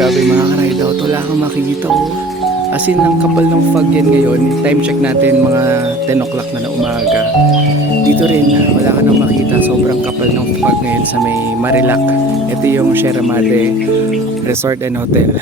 Grabe mga ka-ride out, wala kang makikita oh. As in, ang kapal ng fog yan ngayon. Time check natin mga 10 o'clock na umaga. Dito rin, wala ka nang makita. Sobrang kapal ng fog ngayon sa may Marilac. Ito yung Sierra Madre Resort and Hotel.